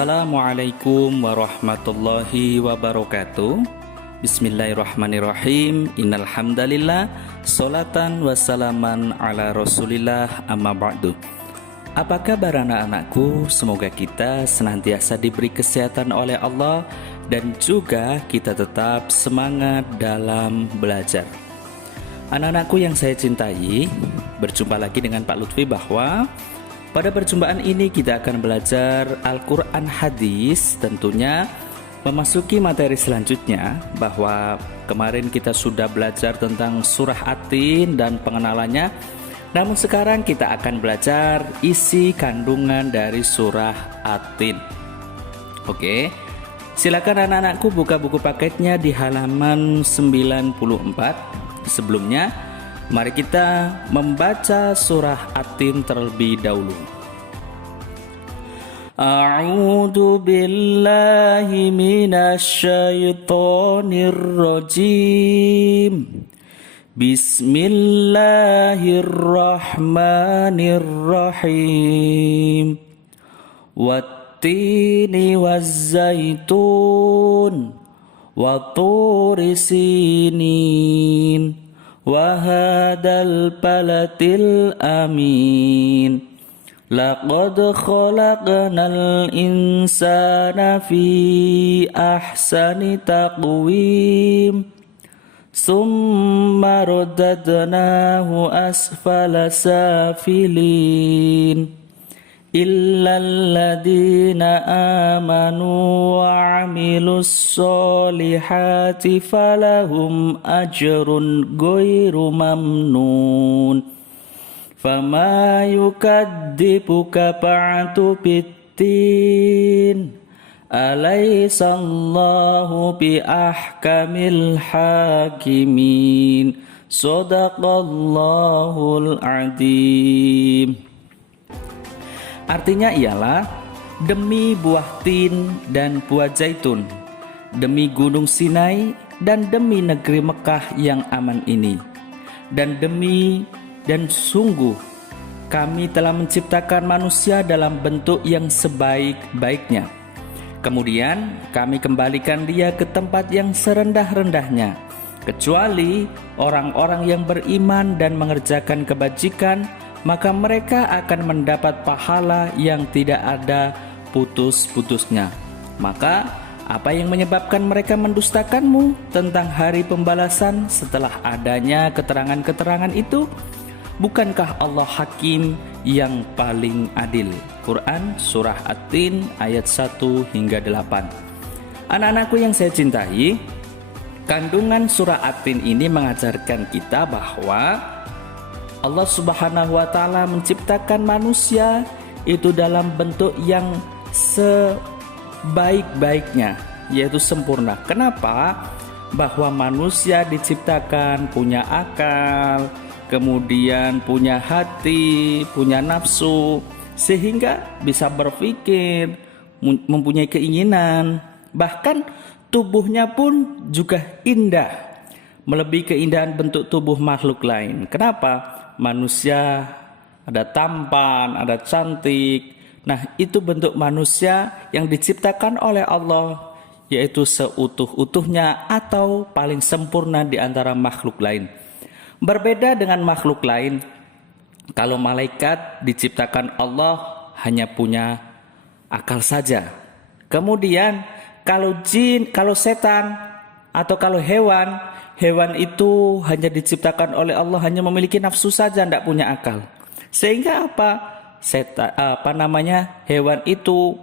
Assalamualaikum warahmatullahi wabarakatuh. Bismillahirrahmanirrahim. Innalhamdalillah, sholatan wassalaman ala rasulillah, amma ba'du. Apa kabar anak-anakku? Semoga kita senantiasa diberi kesehatan oleh Allah dan juga kita tetap semangat dalam belajar. Anak-anakku yang saya cintai, berjumpa lagi dengan Pak Lutfi bahwa pada perjumpaan ini kita akan belajar Al-Quran Hadis, tentunya memasuki materi selanjutnya, bahwa kemarin kita sudah belajar tentang surah At-Tin dan pengenalannya. Namun sekarang kita akan belajar isi kandungan dari surah At-Tin. Oke, silakan anak-anakku buka buku paketnya di halaman 94. Sebelumnya, mari kita membaca surah At-Tin terlebih dahulu. A'udzu billahi minasyaitonir rajim. Bismillahirrahmanirrahim. Wattini wazzaitun wa turi sinin wa hadal balatil amin. Laqad khalaqnal insana fi ahsani taqwim summa radadnahu asfala safilin illal ladina amanu wa amilus solihati falahum ajrun ghairu mamnun. Fama yukadzibuka ba'du biddin alaysallahu bi ahkamil hakimin. Shadaqallahul adzim. Artinya ialah, demi buah tin dan buah zaitun, demi gunung Sinai dan demi negeri Mekah yang aman ini, dan sungguh kami telah menciptakan manusia dalam bentuk yang sebaik-baiknya. Kemudian kami kembalikan dia ke tempat yang serendah-rendahnya, kecuali orang-orang yang beriman dan mengerjakan kebajikan, maka mereka akan mendapat pahala yang tidak ada putus-putusnya. Maka apa yang menyebabkan mereka mendustakanmu tentang hari pembalasan setelah adanya keterangan-keterangan itu? Bukankah Allah Hakim yang paling adil? Quran Surah At-Tin ayat 1 hingga 8. Anak-anakku yang saya cintai, kandungan surah At-Tin ini mengajarkan kita bahwa Allah Subhanahu wa Ta'ala menciptakan manusia itu dalam bentuk yang sebaik-baiknya, yaitu sempurna. Kenapa? Bahwa manusia diciptakan punya akal, kemudian punya hati, punya nafsu, sehingga bisa berpikir, mempunyai keinginan. Bahkan tubuhnya pun juga indah, melebihi keindahan bentuk tubuh makhluk lain. Kenapa? Manusia ada tampan, ada cantik. Nah, itu bentuk manusia yang diciptakan oleh Allah, yaitu seutuh-utuhnya atau paling sempurna di antara makhluk lain. Berbeda dengan makhluk lain, kalau malaikat diciptakan Allah hanya punya akal saja. Kemudian kalau jin, kalau setan, atau kalau hewan itu hanya diciptakan oleh Allah, hanya memiliki nafsu saja, tidak punya akal. Sehingga hewan itu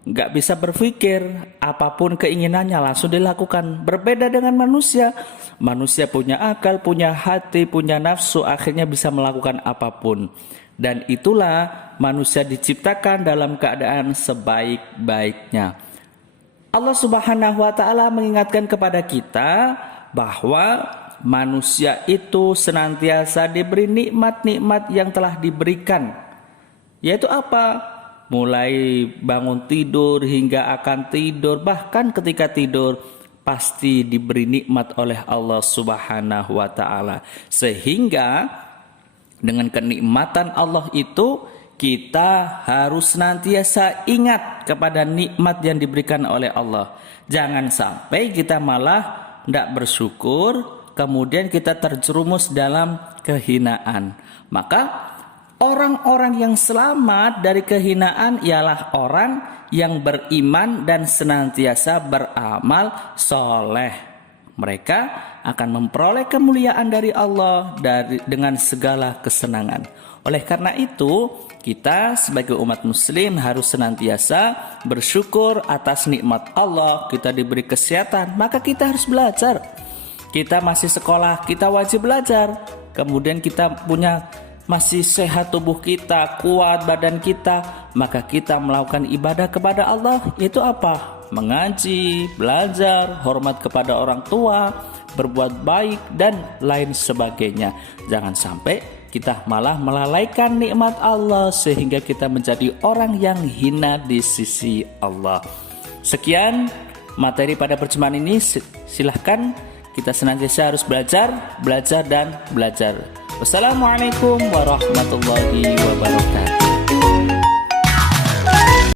nggak bisa berpikir, apapun keinginannya langsung dilakukan. Berbeda dengan manusia. Manusia punya akal, punya hati, punya nafsu, akhirnya bisa melakukan apapun. Dan itulah manusia diciptakan dalam keadaan sebaik-baiknya. Allah Subhanahu wa Ta'ala mengingatkan kepada kita bahwa manusia itu senantiasa diberi nikmat-nikmat yang telah diberikan. Yaitu apa? Mulai bangun tidur hingga akan tidur, bahkan ketika tidur pasti diberi nikmat oleh Allah Subhanahu wa Ta'ala. Sehingga dengan kenikmatan Allah itu kita harus senantiasa ingat kepada nikmat yang diberikan oleh Allah. Jangan sampai kita malah tidak bersyukur, kemudian kita terjerumus dalam kehinaan. Maka orang-orang yang selamat dari kehinaan ialah orang yang beriman dan senantiasa beramal soleh. Mereka akan memperoleh kemuliaan dari Allah dengan segala kesenangan. Oleh karena itu, kita sebagai umat muslim harus senantiasa bersyukur atas nikmat Allah. Kita diberi kesehatan, maka kita harus belajar. Kita masih sekolah, kita wajib belajar. Kemudian kita masih sehat tubuh kita, kuat badan kita, maka kita melakukan ibadah kepada Allah. Itu apa? Mengaji, belajar, hormat kepada orang tua, berbuat baik, dan lain sebagainya. Jangan sampai kita malah melalaikan nikmat Allah sehingga kita menjadi orang yang hina di sisi Allah. Sekian materi pada perjumpaan ini. Silahkan kita senantiasa harus belajar, dan belajar. Wassalamualaikum warahmatullahi wabarakatuh.